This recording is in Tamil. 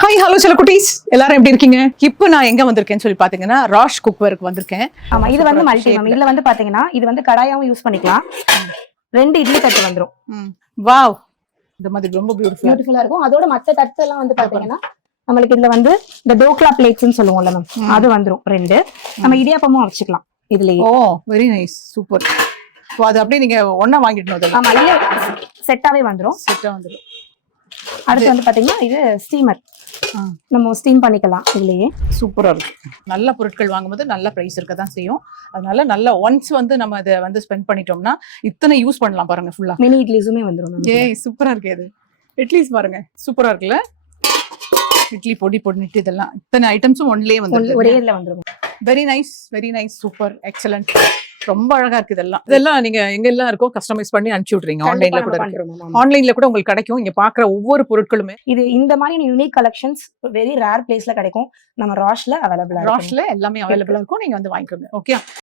ஹாய் ஹலோ சில குட்டீஸ். எல்லாரும் எப்படி இருக்கீங்க? இப்போ நான் எங்க வந்திருக்கேன்னு சொல்லி பாத்தீங்கன்னா ராஷ் குக்வேருக்கு வந்திருக்கேன். ஆமா இது வந்து மல்டி மேம். இதுல வந்து பாத்தீங்கன்னா இது வந்து கடாயாவும் யூஸ் பண்ணிக்கலாம். ரெண்டு இட்லி தட்டு வந்துரும். வாவ் இந்த மாதிரி ரொம்ப பியூட்டிஃபுல்லா பியூட்டிஃபுல்லா இருக்கும். அதோட மத்த தட்டு எல்லாம் வந்து பாத்தீங்கன்னா நம்மளுக்கு இதுல வந்து இந்த டோக்லா பிளேட்ஸ்னு சொல்லுவோம்ல மேம். அது வந்துரும். ரெண்டு. நம்ம இடியாப்பமும் வச்சுக்கலாம் இதுலயே. ஓ வெரி நைஸ் சூப்பர் அது அப்படியே நீங்க ஒண்ணா வாங்கிடணும் அதெல்லாம். ஆமா இல்ல செட்டாவே வந்துரும். செட்டா வந்துடும் அடுத்து வந்து பாத்தீங்கன்னா இது ஸ்டீமர். நம்ம ஸ்டீம் பண்ணிக்கலாம் இதுலயே. சூப்பரா இருக்கு. நல்ல பொருட்கள் வாங்கும்போது நல்ல பிரைஸ் இருக்க தான் செய்யும். அதனால நல்ல ஒன்ஸ் வந்து நம்ம அதை வந்து ஸ்பெண்ட் பண்ணிட்டோம்னா இத்தனை யூஸ் பண்ணலாம் பாருங்க ஃபுல்லா மினி இட்லிஸுமே வந்துரும் நமக்கு. ஏய் சூப்பரா இருக்கு அது இட்லிஸ் பாருங்க. சூப்பரா இருக்குல்ல? இட்லி பொடி பொடிட்டு இதெல்லாம். இத்தனை ஐட்டம்ஸும் ஒன்லயே வந்து ஒரே இதுல வந்துரும். Very nice very nice super excellent ரொம்ப அழகா இருக்கு இதெல்லாம். இதெல்லாம் நீங்க எங்க எல்லாம் இருக்கோ கஸ்டமைஸ் பண்ணி அனுப்பிச்சு விட்றீங்க ஆன்லைன்ல கூட. ஆன்லைன்ல கூட உங்களுக்கு கிடைக்கும். இங்க பாக்குற ஒவ்வொரு பொருட்களுமே. இது இந்த மாதிரி யூனிக் கலெக்ஷன்ஸ் வெரி ரேர் பிளேஸ்ல கிடைக்கும். நம்ம ராஷ்ல அவைலபிளா ராஷ்ல எல்லாமே அவைலபிளா இருக்கும். நீங்க வந்து வாங்கிக்கோங்க. ஓகே